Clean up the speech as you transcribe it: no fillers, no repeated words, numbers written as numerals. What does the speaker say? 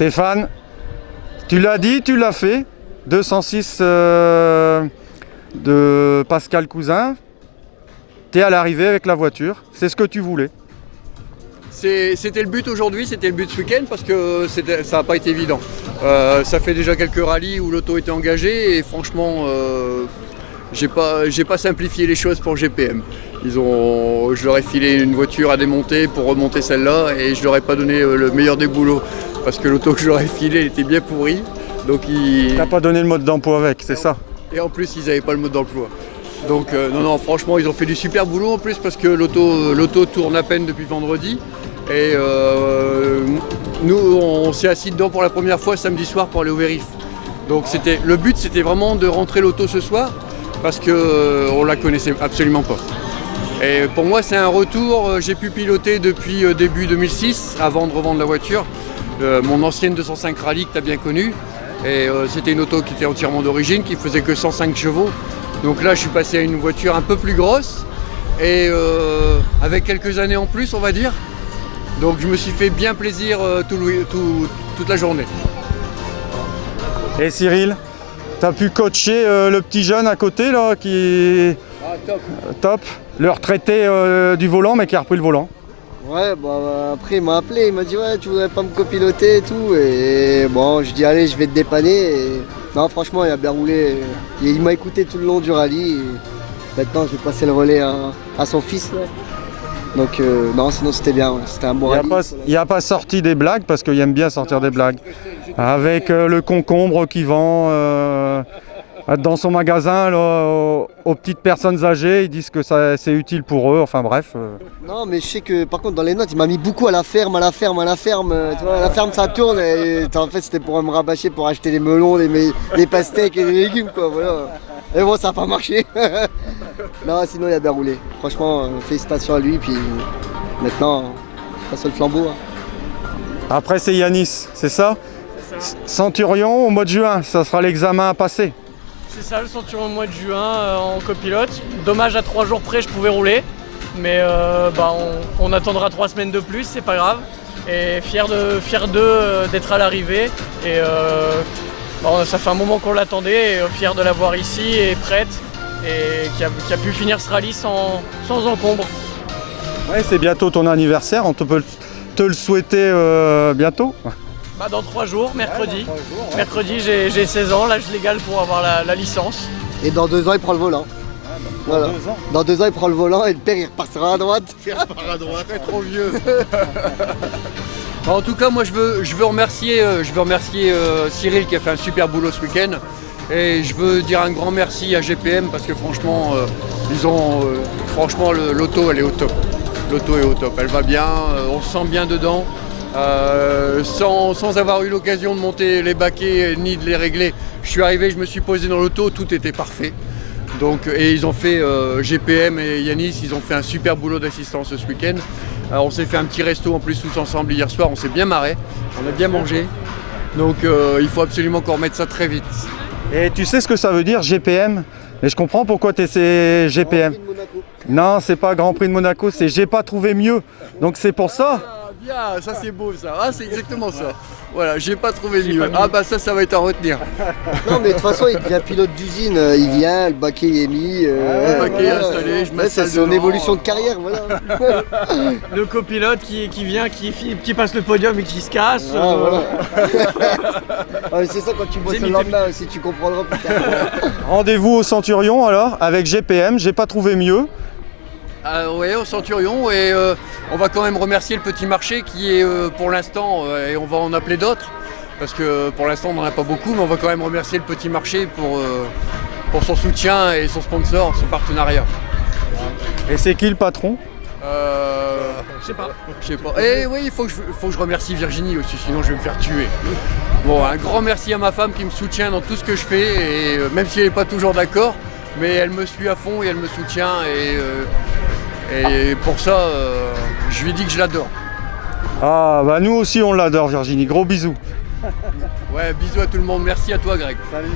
Stéphane, tu l'as dit, tu l'as fait. 206 de Pascal Cousin. Tu es à l'arrivée avec la voiture. C'est ce que tu voulais. C'était le but aujourd'hui, c'était le but ce week-end parce que ça n'a pas été évident. Ça fait déjà quelques rallyes où l'auto était engagée et franchement, j'ai pas simplifié les choses pour GPM. Je leur ai filé une voiture à démonter pour remonter celle-là et je leur ai pas donné le meilleur des boulots parce que l'auto que je leur ai filé elle était bien pourrie. Donc T'as pas donné le mode d'emploi avec, c'est ça? Et en plus ils n'avaient pas le mode d'emploi. Donc non, franchement ils ont fait du super boulot en plus parce que l'auto tourne à peine depuis vendredi. Et nous on s'est assis dedans pour la première fois samedi soir pour aller au vérif. Donc le but c'était vraiment de rentrer l'auto ce soir parce qu'on la connaissait absolument pas. Et pour moi c'est un retour, j'ai pu piloter depuis début 2006 avant de revendre la voiture. Mon ancienne 205 Rallye que tu as bien connue. Et c'était une auto qui était entièrement d'origine, qui faisait que 105 chevaux. Donc là je suis passé à une voiture un peu plus grosse et avec quelques années en plus on va dire. Donc je me suis fait bien plaisir toute la journée. Et Cyril, tu as pu coacher le petit jeune à côté là qui... top. Le retraité du volant mais qui a repris le volant. Ouais, après il m'a appelé, il m'a dit ouais tu voudrais pas me copiloter et tout. Et bon je dis allez je vais te dépanner. Et... Non franchement il a bien roulé. Il m'a écouté tout le long du rallye. Et maintenant je vais passer le relais à son fils. Là. Donc non sinon c'était bien, c'était un bon rallye. Il n'a pas sorti des blagues parce qu'il aime bien sortir des blagues. Avec le concombre qu'il vend dans son magasin là, aux petites personnes âgées, ils disent que c'est utile pour eux, enfin bref. Non mais je sais que par contre dans les notes il m'a mis beaucoup à la ferme, tu vois, à la ferme ça tourne et en fait c'était pour me rabâcher pour acheter des melons, des pastèques et des légumes quoi, voilà. Et bon ça n'a pas marché. Non sinon il a bien roulé, franchement félicitations à lui puis maintenant je passe le flambeau. Hein. Après c'est Yanis, c'est ça? Centurion au mois de juin, ça sera l'examen à passer. C'est ça, le Centurion au mois de juin en copilote. Dommage à 3 jours près je pouvais rouler, mais on attendra 3 semaines de plus, c'est pas grave. Et fier d'eux d'être à l'arrivée. Et ça fait un moment qu'on l'attendait, et fier de l'avoir ici et prête, et qui a pu finir ce rallye sans encombre. Ouais, c'est bientôt ton anniversaire, on peut te le souhaiter bientôt. Dans 3 jours, mercredi. Mercredi, j'ai 16 ans, l'âge légal pour avoir la licence. Et dans 2 ans, il prend le volant. Voilà. Dans 2 ans, il prend le volant et le père, il repassera à droite. Il repart à droite, c'est trop vieux. En tout cas, moi, je veux remercier Cyril qui a fait un super boulot ce week-end. Et je veux dire un grand merci à GPM parce que franchement, l'auto, elle est au top. L'auto est au top, elle va bien, on se sent bien dedans. Sans avoir eu l'occasion de monter les baquets ni de les régler, je suis arrivé, je me suis posé dans l'auto, tout était parfait. Donc, et ils ont fait, GPM et Yanis, ils ont fait un super boulot d'assistance ce week-end. On s'est fait un petit resto en plus tous ensemble hier soir, on s'est bien marré, on a bien mangé. Donc il faut absolument qu'on remette ça très vite. Et tu sais ce que ça veut dire GPM? Et je comprends pourquoi tu es GPM. Non, c'est pas Grand Prix de Monaco, c'est j'ai pas trouvé mieux. Donc c'est pour ça. Bien, ça c'est beau ça, c'est exactement ça. Voilà, j'ai pas trouvé mieux. Ah bah ça va être à retenir. Non mais de toute façon il devient pilote d'usine, il vient, le baquet est mis. Le baquet est installé, je m'installe c'est son dedans. évolution de carrière, voilà. Le copilote qui vient, qui passe le podium et qui se casse. Voilà. C'est ça quand tu bosses le lendemain aussi, tu comprendras plus tard. Rendez-vous au Centurion alors, avec GPM, j'ai pas trouvé mieux. Oui, au Centurion, et on va quand même remercier le petit marché qui est pour l'instant, et on va en appeler d'autres, parce que pour l'instant on n'en a pas beaucoup, mais on va quand même remercier le petit marché pour son soutien et son sponsor, son partenariat. Et c'est qui le patron? Je sais pas. Et oui, il faut que je remercie Virginie aussi, sinon je vais me faire tuer. Bon, un grand merci à ma femme qui me soutient dans tout ce que je fais, et même si elle n'est pas toujours d'accord, mais elle me suit à fond et elle me soutient, et pour ça, je lui dis que je l'adore. Ah bah nous aussi on l'adore Virginie, gros bisous. Ouais, bisous à tout le monde, merci à toi Greg. Salut.